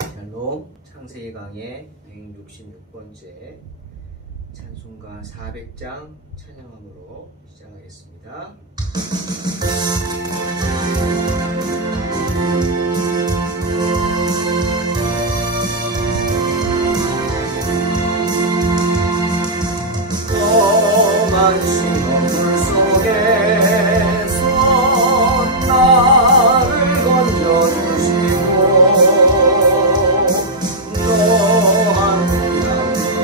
샬롬, 창세기 강의 166번째 찬송가 400장 찬양함으로 시작하겠습니다. 험한 시험물 속에서 나를 건져주시고 또한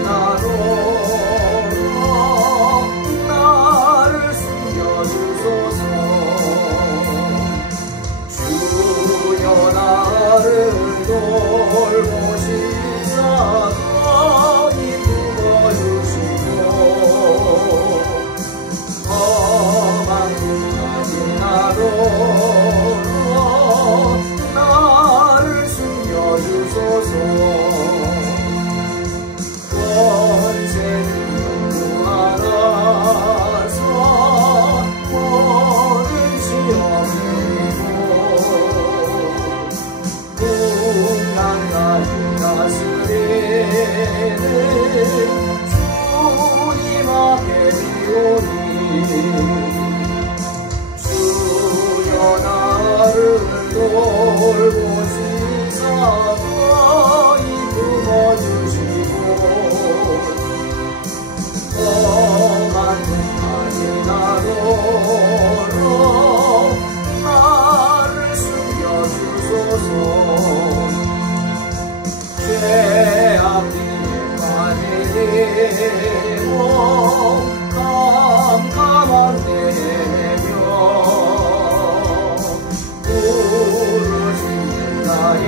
나로 나를 숨겨주소서. 주여 나를 돌보시사 너희 품어주시고 험한 가진 나로 나를 숨겨주소서. 주님 앞에 비오니 주여 나를 돌보시사 너희 품어주시고 험한 가진 나로 나를 숨겨주소서. 죄악에 빠지고 캄캄한 내며 부르짖는 나의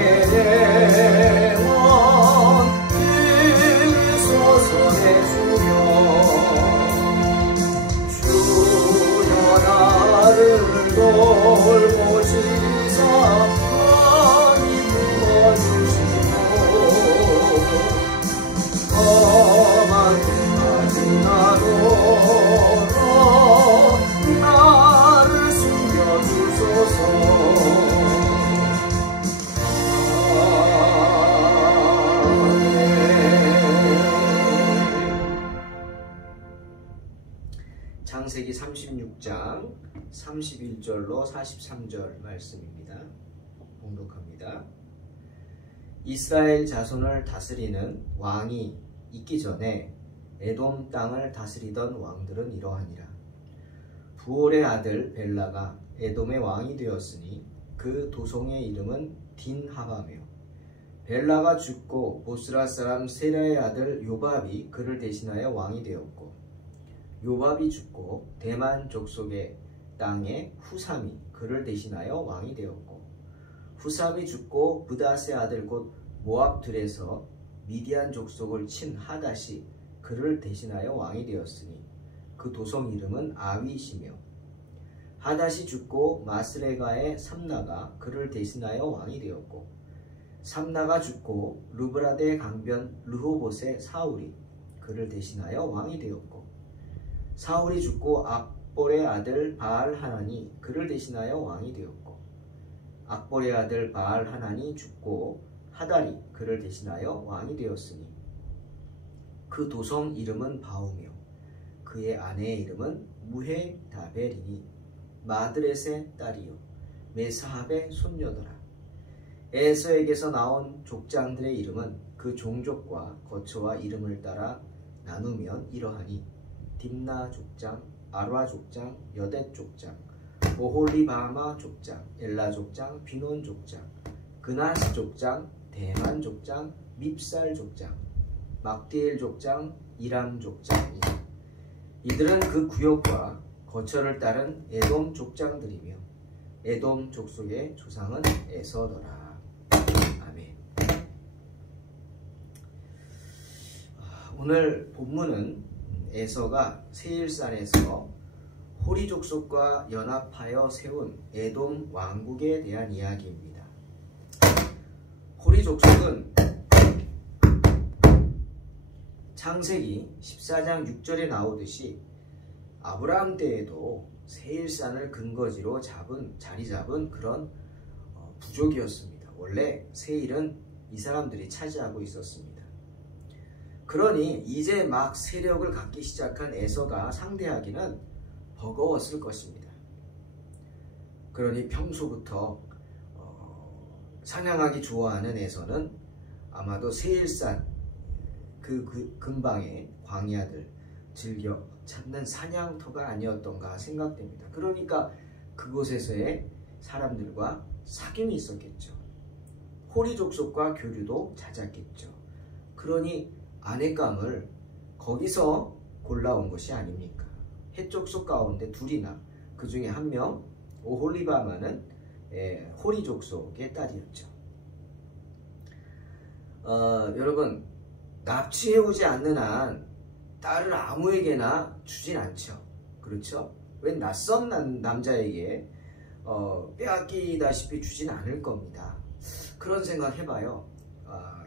영혼 들소서 내 주여 나를 돌보시사 너희 품어주시고 험한 가진 나로 나를 숨겨주소서. 창세기 36장 31절로 43절 말씀입니다. 봉독합니다. 이스라엘 자손을 다스리는 왕이 있기 전에 에돔 땅을 다스리던 왕들은 이러하니라. 부올의 아들 벨라가 에돔의 왕이 되었으니 그 도성의 이름은 딘하바며 벨라가 죽고 보스라 사람 세라의 아들 요밥이 그를 대신하여 왕이 되었고 요밥이 죽고 대만 족속의 땅에 후삼이 그를 대신하여 왕이 되었고 후삼이 죽고 브닷의 아들 곧 모압들에서 미디안 족속을 친 하닷이 그를 대신하여 왕이 되었으니 그 도성 이름은 아윗이며 하닷이 죽고 마스레가의 삼나가 그를 대신하여 왕이 되었고 삼나가 죽고 르브라데 강변 르호봇의 사울이 그를 대신하여 왕이 되었고 사울이 죽고 악볼의 아들 바알 하난이 그를 대신하여 왕이 되었고 악볼의 아들 바알 하난이 죽고 하달이 그를 대신하여 왕이 되었으니 그 도성 이름은 바오며 그의 아내의 이름은 무헤다벨이니 마드렛의 딸이요 메사합의 손녀더라. 에서에게서 나온 족장들의 이름은 그 종족과 거처와 이름을 따라 나누면 이러하니 딥나 족장, 아라 족장, 여댓 족장, 오홀리바마 족장, 엘라 족장, 비논 족장, 그나스 족장, 대만 족장, 밉살 족장, 막디엘 족장, 이람 족장이니 이들은 그 구역과 거처를 따른 에돔 족장들이며 에돔 족속의 조상은 에서더라. 아멘. 오늘 본문은 에서가 세일산에서 호리 족속과 연합하여 세운 에돔 왕국에 대한 이야기입니다. 호리 족속은 창세기 14장 6절에 나오듯이 아브라함 때에도 세일산을 근거지로 자리 잡은 그런 부족이었습니다. 원래 세일은 이 사람들이 차지하고 있었습니다. 그러니 이제 막 세력을 갖기 시작한 에서가 상대하기는 버거웠을 것입니다. 그러니 평소부터 사냥하기 좋아하는 에서는 아마도 세일산 그 근방의 광야들 즐겨 찾는 사냥터가 아니었던가 생각됩니다. 그러니까 그곳에서의 사람들과 사귐이 있었겠죠. 호리 족속과 교류도 잦았겠죠. 그러니 아내감을 거기서 골라온 것이 아닙니까? 헷 족속 가운데 둘이나 그 중에 한 명 오홀리바마는 호리 족속의 딸이었죠. 여러분, 납치해오지 않는 한 딸을 아무에게나 주진 않죠. 그렇죠? 웬 낯선 남자에게 빼앗기다시피 주진 않을 겁니다. 그런 생각 해봐요.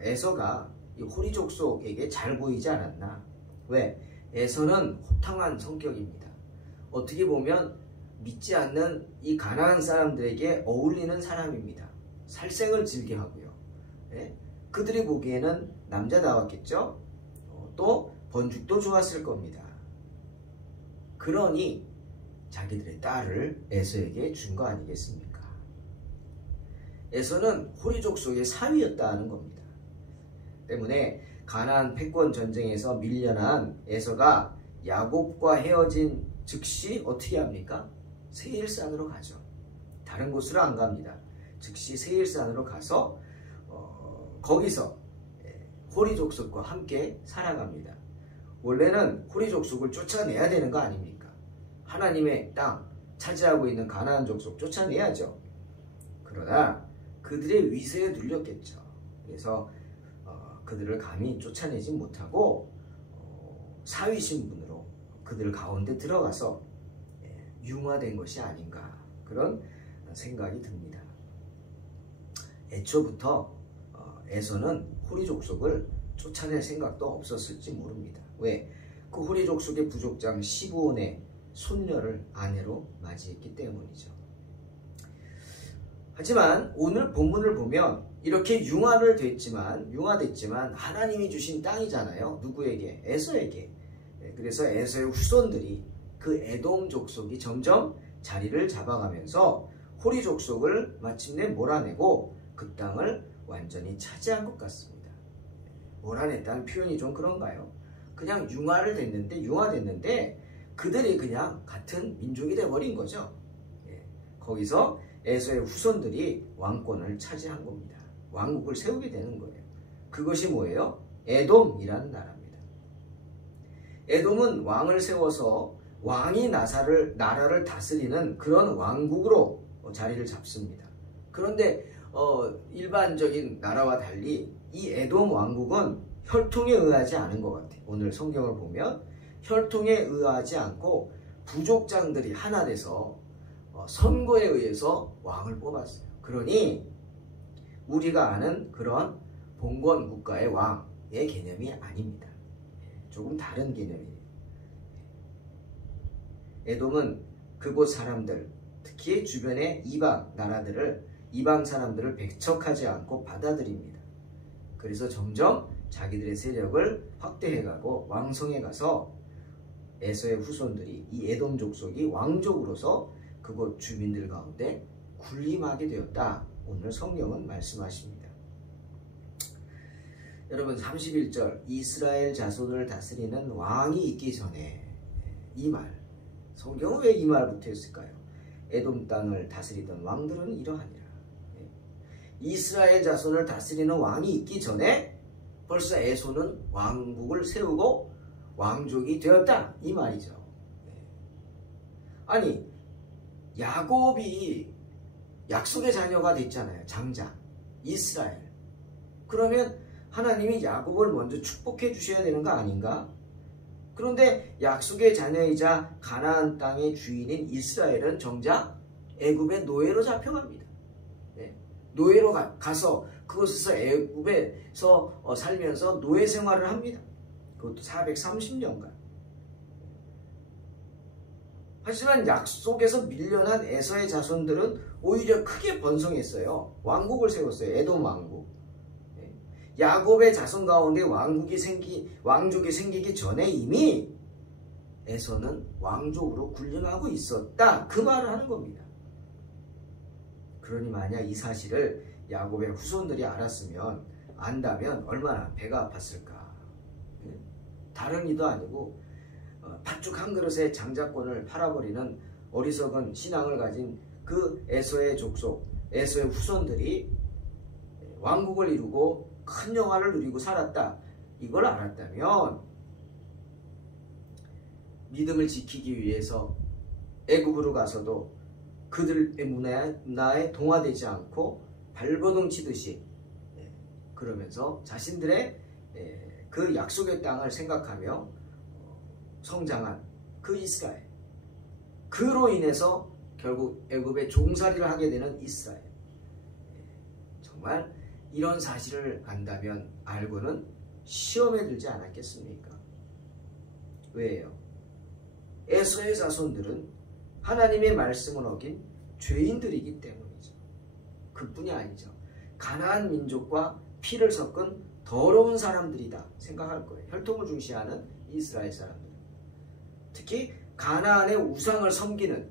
에서가 이 호리 족속에게 잘 보이지 않았나? 왜? 에서는 호탕한 성격입니다. 어떻게 보면 믿지 않는 이 가나안 사람들에게 어울리는 사람입니다. 살생을 즐겨하고요. 예? 그들이 보기에는 남자다웠겠죠? 또 번죽도 좋았을 겁니다. 그러니 자기들의 딸을 에서에게 준 거 아니겠습니까? 에서는 호리 족속의 사위였다는 겁니다. 때문에 가나안 패권 전쟁에서 밀려난 에서가 야곱과 헤어진 즉시 어떻게 합니까? 세일산으로 가죠. 다른 곳으로 안 갑니다. 즉시 세일산으로 가서 거기서 호리 족속과 함께 살아갑니다. 원래는 호리 족속을 쫓아내야 되는 거 아닙니까? 하나님의 땅 차지하고 있는 가나안 족속 쫓아내야죠. 그러나 그들의 위세에 눌렸겠죠. 그래서 그들을 감히 쫓아내지 못하고 사위 신분으로 그들 가운데 들어가서 융화된 것이 아닌가, 그런 생각이 듭니다. 애초부터 에서는 호리 족속을 쫓아낼 생각도 없었을지 모릅니다. 왜? 그 호리 족속의 부족장 시브온의 손녀를 아내로 맞이했기 때문이죠. 하지만 오늘 본문을 보면 이렇게 융화됐지만 하나님이 주신 땅이잖아요. 누구에게? 에서에게. 그래서 에서의 후손들이 그 에돔 족속이 점점 자리를 잡아가면서 호리 족속을 마침내 몰아내고 그 땅을 완전히 차지한 것 같습니다. 몰아냈다는 표현이 좀 그런가요? 그냥 융화됐는데 그들이 그냥 같은 민족이 돼버린 거죠. 거기서 에서의 후손들이 왕권을 차지한 겁니다. 왕국을 세우게 되는 거예요. 그것이 뭐예요? 에돔이라는 나라입니다. 에돔은 왕을 세워서 왕이 나라를 다스리는 그런 왕국으로 자리를 잡습니다. 그런데 일반적인 나라와 달리 이 에돔 왕국은 혈통에 의하지 않은 것 같아요. 오늘 성경을 보면 혈통에 의하지 않고 부족장들이 하나 돼서 선거에 의해서 왕을 뽑았어요. 그러니 우리가 아는 그런 봉건 국가의 왕의 개념이 아닙니다. 조금 다른 개념이에요. 에돔은 그곳 사람들, 특히 주변의 이방 사람들을 배척하지 않고 받아들입니다. 그래서 점점 자기들의 세력을 확대해가고 왕성해가서 에서의 후손들이 이 에돔 족속이 왕족으로서 그곳 주민들 가운데 군림하게 되었다. 오늘 성경은 말씀하십니다. 여러분, 31절 이스라엘 자손을 다스리는 왕이 있기 전에, 이 말, 성경은 왜 이 말부터 했을까요? 에돔 땅을 다스리던 왕들은 이러하니라. 이스라엘 자손을 다스리는 왕이 있기 전에 벌써 에서는 왕국을 세우고 왕족이 되었다, 이 말이죠. 아니, 야곱이 약속의 자녀가 됐잖아요. 장자 이스라엘. 그러면 하나님이 야곱을 먼저 축복해 주셔야 되는 거 아닌가? 그런데 약속의 자녀이자 가나안 땅의 주인인 이스라엘은 정작 애굽의 노예로 잡혀갑니다. 노예로 가서 그곳에서 애굽에서 살면서 노예 생활을 합니다. 그것도 430년간. 하지만 약속에서 밀려난 에서의 자손들은 오히려 크게 번성했어요. 왕국을 세웠어요. 에돔 왕국. 야곱의 자손 가운데 왕족이 생기기 전에 이미 에서는 왕족으로 군림하고 있었다. 그 말을 하는 겁니다. 그러니 만약 이 사실을 야곱의 후손들이 안다면 얼마나 배가 아팠을까. 다른 이도 아니고 팥죽 한 그릇의 장자권을 팔아버리는 어리석은 신앙을 가진 그 에서의 족속, 에서의 후손들이 왕국을 이루고 큰 영화를 누리고 살았다. 이걸 알았다면 믿음을 지키기 위해서 애굽으로 가서도 그들의 문화에 동화되지 않고 발버둥 치듯이 그러면서 자신들의 그 약속의 땅을 생각하며 성장한 그 이스라엘, 그로 인해서 결국 애굽의 종살이를 하게 되는 이스라엘. 정말 이런 사실을 안다면 알고는 시험에 들지 않았겠습니까? 왜요? 에서의 자손들은 하나님의 말씀을 어긴 죄인들이기 때문이죠. 그뿐이 아니죠. 가나안 민족과 피를 섞은 더러운 사람들이다 생각할 거예요. 혈통을 중시하는 이스라엘 사람들. 특히 가나안의 우상을 섬기는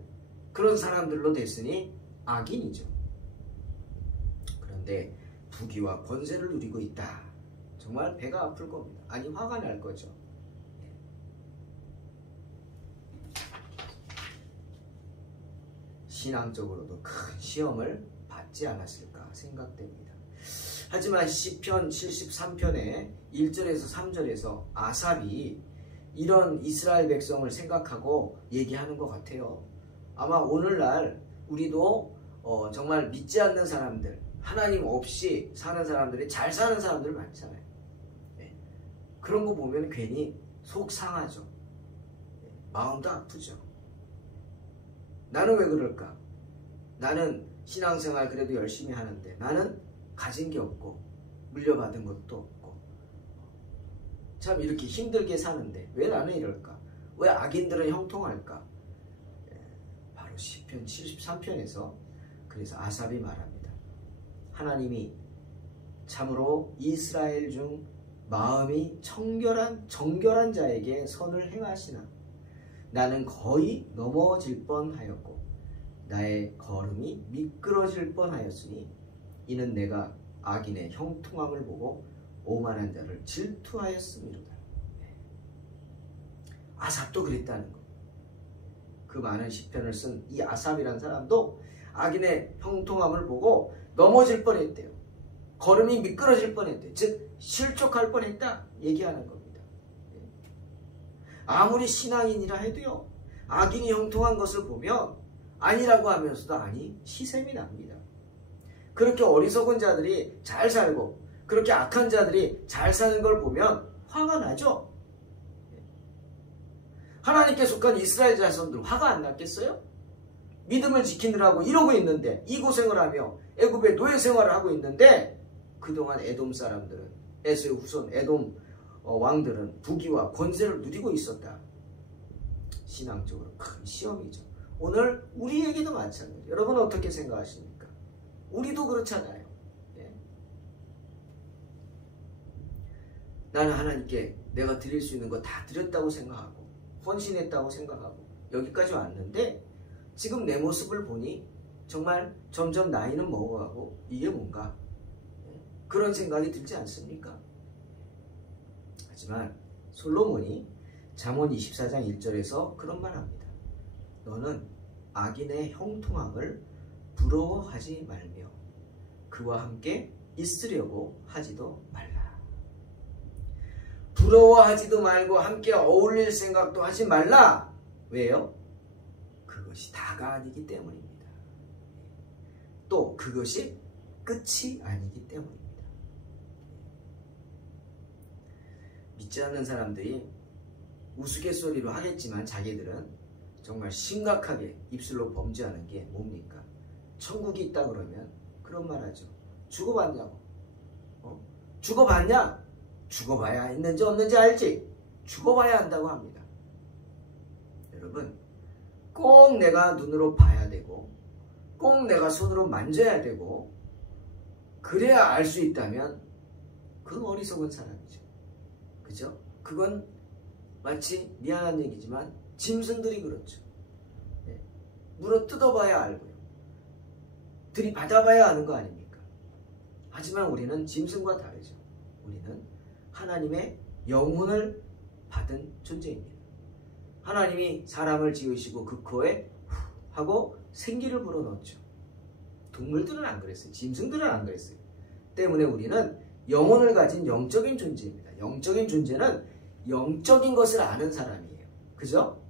그런 사람들로 됐으니 악인이죠. 그런데 부귀와 권세를 누리고 있다. 정말 배가 아플 겁니다. 아니 화가 날 거죠. 신앙적으로도 큰 시험을 받지 않았을까 생각됩니다. 하지만 시편 73편의 1절에서 3절에서 아삽이 이런 이스라엘 백성을 생각하고 얘기하는 것 같아요. 아마 오늘날 우리도 정말 믿지 않는 사람들, 하나님 없이 사는 사람들이 잘 사는 사람들 많잖아요. 그런 거 보면 괜히 속 상하죠. 마음도 아프죠. 나는 왜 그럴까? 나는 신앙생활 그래도 열심히 하는데 나는 가진 게 없고 물려받은 것도 없고 참 이렇게 힘들게 사는데 왜 나는 이럴까? 왜 악인들은 형통할까? 바로 시편 73편에서 그래서 아삽이 말합니다. 하나님이 참으로 이스라엘 중 마음이 정결한 자에게 선을 행하시나 나는 거의 넘어질 뻔하였고 나의 걸음이 미끄러질 뻔하였으니 이는 내가 악인의 형통함을 보고 오만한 자를 질투하였음이로다. 아삽도 그랬다는 것. 그 많은 시편을 쓴 이 아삽이라는 사람도 악인의 형통함을 보고 넘어질 뻔했대요. 걸음이 미끄러질 뻔했대요. 즉 실족할 뻔했다 얘기하는 겁니다. 아무리 신앙인이라 해도요. 악인이 형통한 것을 보면 아니라고 하면서도 아니 시샘이 납니다. 그렇게 어리석은 자들이 잘 살고 그렇게 악한 자들이 잘 사는 걸 보면 화가 나죠. 하나님께 속한 이스라엘 자손들 화가 안 났겠어요? 믿음을 지키느라고 이러고 있는데 이 고생을 하며 애굽의 노예 생활을 하고 있는데 그동안 에돔 사람들은 에서의 후손 에돔 왕들은 부귀와 권세를 누리고 있었다. 신앙적으로 큰 시험이죠. 오늘 우리에게도 마찬가지예요. 여러분 어떻게 생각하십니까? 우리도 그렇잖아요. 나는 하나님께 내가 드릴 수 있는 거 다 드렸다고 생각하고 헌신했다고 생각하고 여기까지 왔는데 지금 내 모습을 보니 정말 점점 나이는 먹어가고 이게 뭔가 그런 생각이 들지 않습니까? 하지만 솔로몬이 잠언 24장 1절에서 그런 말 합니다. 너는 악인의 형통함을 부러워하지 말며 그와 함께 있으려고 하지도 말라. 부러워하지도 말고 함께 어울릴 생각도 하지 말라. 왜요? 그것이 다가 아니기 때문입니다. 또 그것이 끝이 아니기 때문입니다. 믿지 않는 사람들이 우스갯소리로 하겠지만 자기들은 정말 심각하게 입술로 범죄하는 게 뭡니까? 천국이 있다 그러면 그런 말 하죠. 죽어봤냐고. 죽어봤냐? 죽어봐야 있는지 없는지 알지? 죽어봐야 한다고 합니다. 여러분 꼭 내가 눈으로 봐야 되고 꼭 내가 손으로 만져야 되고 그래야 알 수 있다면 그건 어리석은 사람이죠. 그죠? 그건 마치 미안한 얘기지만 짐승들이 그렇죠. 예. 물어 뜯어봐야 알고요. 들이받아봐야 아는 거 아닙니까? 하지만 우리는 짐승과 다르죠. 우리는 하나님의 영혼을 받은 존재입니다. 하나님이 사람을 지으시고 그 코에 후 하고 생기를 불어넣었죠. 동물들은 안 그랬어요. 짐승들은 안 그랬어요. 때문에 우리는 영혼을 가진 영적인 존재입니다. 영적인 존재는 영적인 것을 아는 사람이에요. 그죠?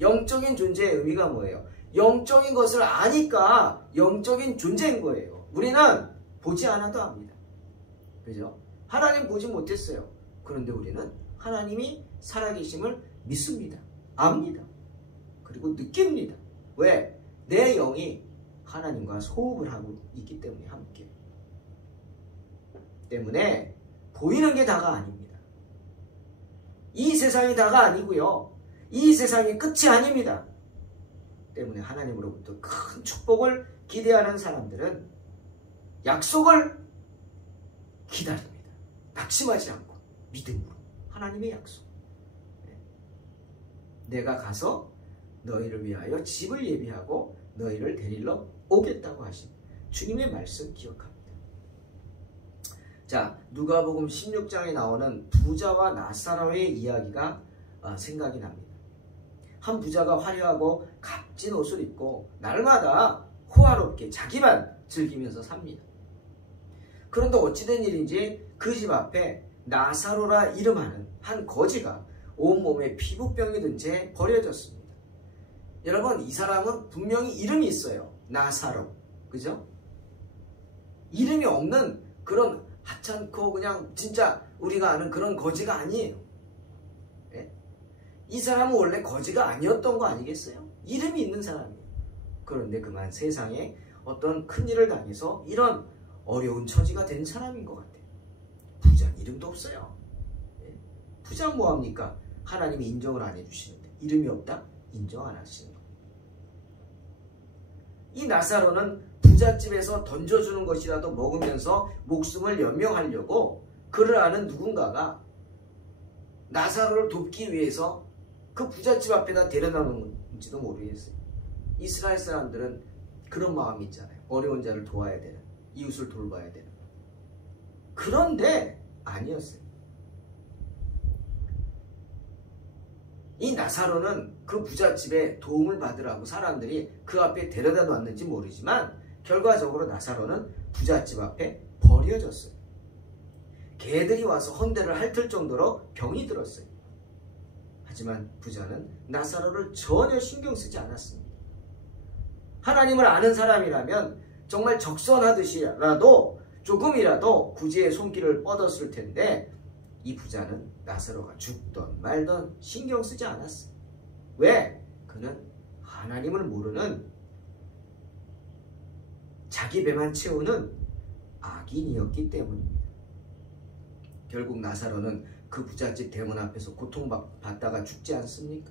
영적인 존재의 의미가 뭐예요? 영적인 것을 아니까 영적인 존재인 거예요. 우리는 보지 않아도 압니다. 그죠? 하나님 보지 못했어요. 그런데 우리는 하나님이 살아계심을 믿습니다. 압니다. 그리고 느낍니다. 왜? 내 영이 하나님과 소흡을 하고 있기 때문에 함께. 때문에 보이는 게 다가 아닙니다. 이 세상이 다가 아니고요. 이 세상이 끝이 아닙니다. 때문에 하나님으로부터 큰 축복을 기대하는 사람들은 약속을 기다립니다. 낙심하지 않고 믿음으로. 하나님의 약속. 내가 가서 너희를 위하여 집을 예비하고 너희를 데리러 오겠다고 하신 주님의 말씀 기억합니다. 자, 누가복음 16장에 나오는 부자와 나사로의 이야기가 생각이 납니다. 한 부자가 화려하고 값진 옷을 입고 날마다 호화롭게 자기만 즐기면서 삽니다. 그런데 어찌된 일인지 그 집 앞에 나사로라 이름하는 한 거지가 온몸에 피부병이 든 채 버려졌습니다. 여러분, 이 사람은 분명히 이름이 있어요. 나사로. 그죠? 이름이 없는 그런 하찮고 그냥 진짜 우리가 아는 그런 거지가 아니에요. 네? 이 사람은 원래 거지가 아니었던 거 아니겠어요? 이름이 있는 사람이에요. 그런데 그만 세상에 어떤 큰일을 당해서 이런 어려운 처지가 된 사람인 것 같아요. 부자는 이름도 없어요. 네? 부자는 뭐합니까? 하나님이 인정을 안 해주시는데 이름이 없다? 인정 안 하시는 겁니다. 이 나사로는 부잣집에서 던져주는 것이라도 먹으면서 목숨을 연명하려고 그를 아는 누군가가 나사로를 돕기 위해서 그 부잣집 앞에다 데려다 놓은지도 모르겠어요. 이스라엘 사람들은 그런 마음이 있잖아요. 어려운 자를 도와야 되는, 이웃을 돌봐야 되는. 그런데 아니었어요. 이 나사로는 그 부잣집에 도움을 받으라고 사람들이 그 앞에 데려다 놨는지 모르지만 결과적으로 나사로는 부잣집 앞에 버려졌어요. 개들이 와서 헌대를 핥을 정도로 병이 들었어요. 하지만 부자는 나사로를 전혀 신경 쓰지 않았습니다. 하나님을 아는 사람이라면 정말 적선하듯이라도 조금이라도 구제의 손길을 뻗었을 텐데 이 부자는 나사로가 죽던 말던 신경 쓰지 않았어요. 왜? 그는 하나님을 모르는 자기 배만 채우는 악인이었기 때문입니다. 결국 나사로는 그 부잣집 대문 앞에서 고통받다가 죽지 않습니까?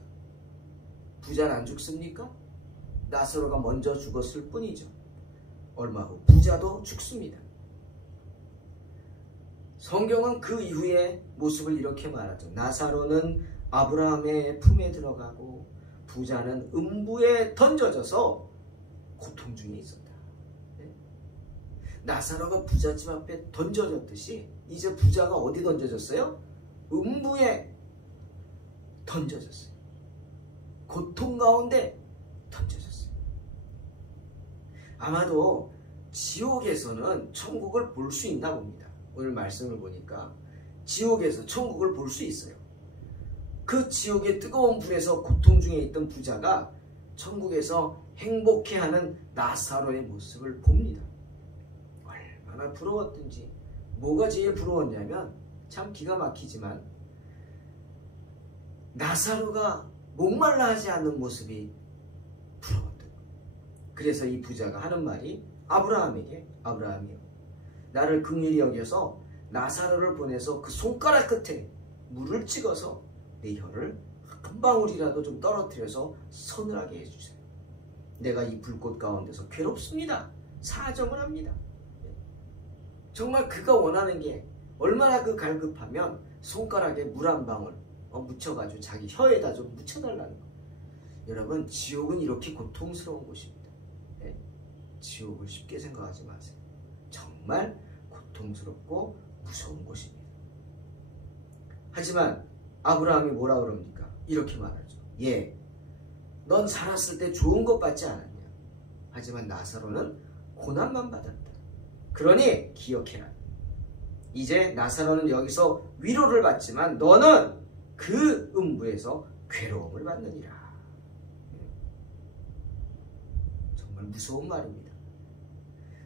부자는 안 죽습니까? 나사로가 먼저 죽었을 뿐이죠. 얼마 후 부자도 죽습니다. 성경은 그 이후의 모습을 이렇게 말하죠. 나사로는 아브라함의 품에 들어가고 부자는 음부에 던져져서 고통 중에 있었다. 네? 나사로가 부잣집 앞에 던져졌듯이 이제 부자가 어디 던져졌어요? 음부에 던져졌어요. 고통 가운데 던져졌어요. 아마도 지옥에서는 천국을 볼 수 있나 봅니다. 오늘 말씀을 보니까 지옥에서 천국을 볼 수 있어요. 그 지옥의 뜨거운 불에서 고통 중에 있던 부자가 천국에서 행복해하는 나사로의 모습을 봅니다. 얼마나 부러웠든지. 뭐가 제일 부러웠냐면 참 기가 막히지만 나사로가 목말라 하지 않는 모습이 부러웠던 거예요. 그래서 이 부자가 하는 말이 아브라함에게, 아브라함이요, 나를 긍휼히 여겨서 나사로를 보내서 그 손가락 끝에 물을 찍어서 내 혀를 한 방울이라도 좀 떨어뜨려서 서늘하게 해주세요. 내가 이 불꽃 가운데서 괴롭습니다. 사정을 합니다. 정말 그가 원하는 게 얼마나 그 갈급하면 손가락에 물 한 방울 묻혀가지고 자기 혀에다 좀 묻혀달라는 거. 여러분, 지옥은 이렇게 고통스러운 곳입니다. 네? 지옥을 쉽게 생각하지 마세요. 정말 고통스럽고 무서운 곳입니다. 하지만 아브라함이 뭐라 그럽니까? 이렇게 말하죠. 예, 넌 살았을 때 좋은 것 받지 않았냐? 하지만 나사로는 고난만 받았다. 그러니 기억해라. 이제 나사로는 여기서 위로를 받지만 너는 그 음부에서 괴로움을 받느니라. 정말 무서운 말입니다.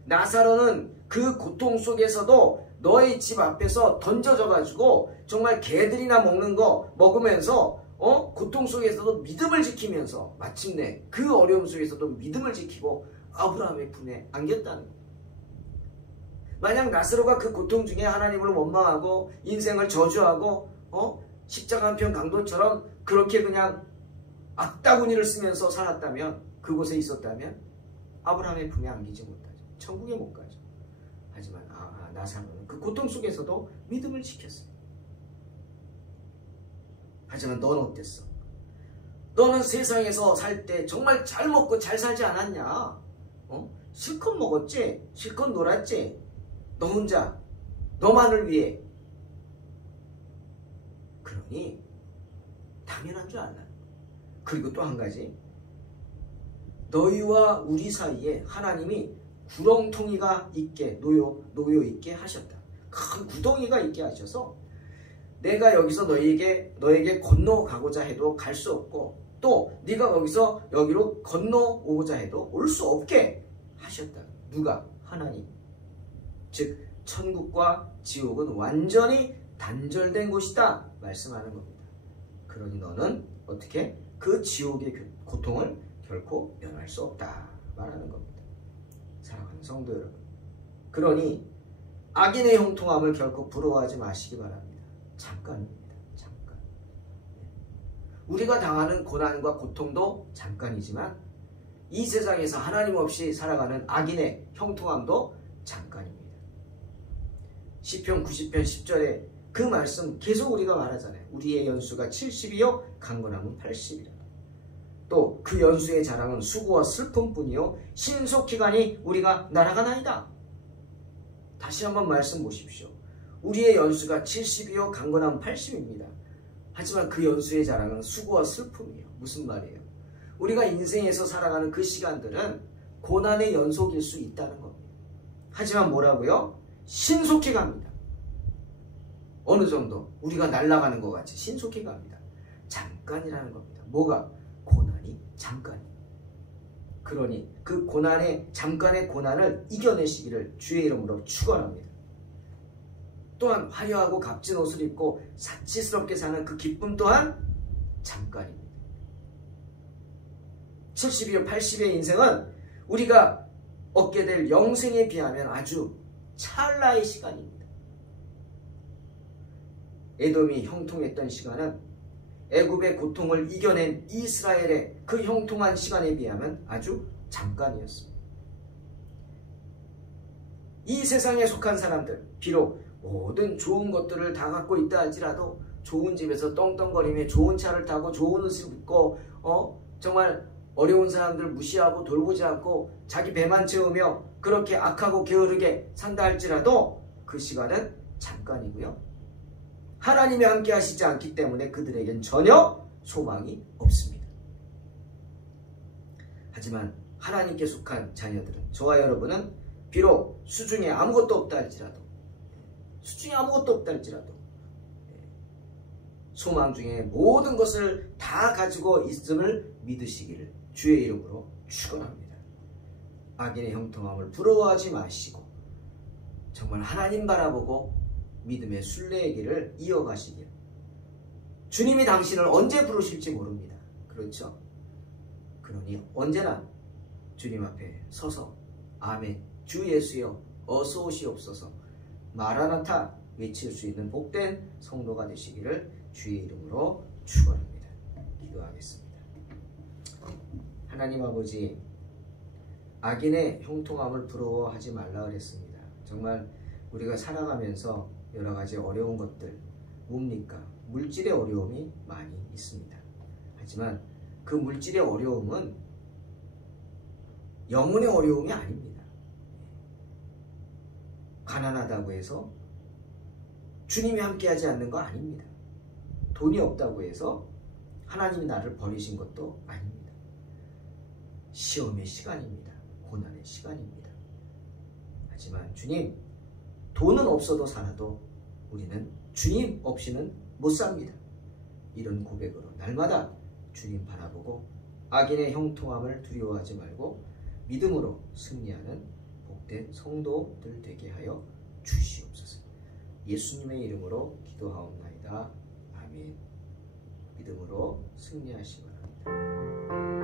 나사로는 그 고통 속에서도 너의 집 앞에서 던져져 가지고 정말 개들이나 먹는 거 먹으면서 고통 속에서도 믿음을 지키면서 마침내 그 어려움 속에서도 믿음을 지키고 아브라함의 품에 안겼다는 거예요. 만약 나사로가 그 고통 중에 하나님을 원망하고 인생을 저주하고 십자가 한편 강도처럼 그렇게 그냥 악다구니를 쓰면서 살았다면, 그곳에 있었다면 아브라함의 품에 안기지 못하죠. 천국에 못 가죠. 하지만 나사로는 그 고통 속에서도 믿음을 지켰어요. 하지만 넌 어땠어? 너는 세상에서 살 때 정말 잘 먹고 잘 살지 않았냐? 실컷 먹었지? 실컷 놀았지? 너 혼자, 너만을 위해. 그러니 당연한 줄 알라. 그리고 또 한 가지, 너희와 우리 사이에 하나님이 구렁텅이가 있게 놓여 있게 하셨다. 큰 구덩이가 있게 하셔서 내가 여기서 너에게 건너가고자 해도 갈 수 없고, 또 네가 거기서 여기로 건너오고자 해도 올 수 없게 하셨다. 누가? 하나님. 즉 천국과 지옥은 완전히 단절된 곳이다 말씀하는 겁니다. 그러니 너는 어떻게 그 지옥의 고통을 결코 면할 수 없다 말하는 겁니다. 사랑하는 성도 여러분, 그러니 악인의 형통함을 결코 부러워하지 마시기 바랍니다. 잠깐입니다. 잠깐. 우리가 당하는 고난과 고통도 잠깐이지만 이 세상에서 하나님 없이 살아가는 악인의 형통함도 잠깐입니다. 시편 90편 10절에 그 말씀 계속 우리가 말하잖아요. 우리의 연수가 70이요 강건함은 80이라. 또 그 연수의 자랑은 수고와 슬픔뿐이요 신속히가니 우리가 날아가나이다. 다시 한번 말씀 보십시오. 우리의 연수가 70이요 강건함은 80입니다. 하지만 그 연수의 자랑은 수고와 슬픔이에요. 무슨 말이에요? 우리가 인생에서 살아가는 그 시간들은 고난의 연속일 수 있다는 겁니다. 하지만 뭐라고요? 신속히 갑니다. 어느 정도 우리가 날아가는 것 같이 신속히 갑니다. 잠깐이라는 겁니다. 뭐가? 고난이 잠깐. 그러니 그 잠깐의 고난을 이겨내시기를 주의 이름으로 축원합니다. 또한 화려하고 값진 옷을 입고 사치스럽게 사는 그 기쁨 또한 잠깐입니다. 70이요 80의 인생은 우리가 얻게 될 영생에 비하면 아주 찰나의 시간입니다. 에돔이 형통했던 시간은 애굽의 고통을 이겨낸 이스라엘의 그 형통한 시간에 비하면 아주 잠깐이었습니다. 이 세상에 속한 사람들, 비록 모든 좋은 것들을 다 갖고 있다 할지라도 좋은 집에서 떵떵거리며 좋은 차를 타고 좋은 옷을 입고 정말 어려운 사람들 무시하고 돌보지 않고 자기 배만 채우며 그렇게 악하고 게으르게 산다 할지라도 그 시간은 잠깐이고요. 하나님이 함께 하시지 않기 때문에 그들에겐 전혀 소망이 없습니다. 하지만 하나님께 속한 자녀들은, 저와 여러분은 비록 수중에 아무것도 없다 할지라도 소망 중에 모든 것을 다 가지고 있음을 믿으시기를 주의 이름으로 축원합니다. 악인의 형통함을 부러워하지 마시고 정말 하나님 바라보고 믿음의 순례의 길을 이어가시길. 주님이 당신을 언제 부르실지 모릅니다. 그렇죠? 그러니 언제나 주님 앞에 서서 아멘, 주 예수여 어서 오시옵소서, 마라나타 외칠 수 있는 복된 성도가 되시기를 주의 이름으로 축원합니다. 기도하겠습니다. 하나님 아버지, 악인의 형통함을 부러워하지 말라 그랬습니다. 정말 우리가 살아가면서 여러 가지 어려운 것들 뭡니까? 물질의 어려움이 많이 있습니다. 하지만 그 물질의 어려움은 영혼의 어려움이 아닙니다. 가난하다고 해서 주님이 함께하지 않는 거 아닙니다. 돈이 없다고 해서 하나님이 나를 버리신 것도 아닙니다. 시험의 시간입니다. 고난의 시간입니다. 하지만 주님, 돈은 없어도 살아도 우리는 주님 없이는 못 삽니다. 이런 고백으로 날마다 주님 바라보고 악인의 형통함을 두려워하지 말고 믿음으로 승리하는 복된 성도들 되게 하여 주시옵소서. 예수님의 이름으로 기도하옵나이다. 아멘. 믿음으로 승리하시기 바랍니다.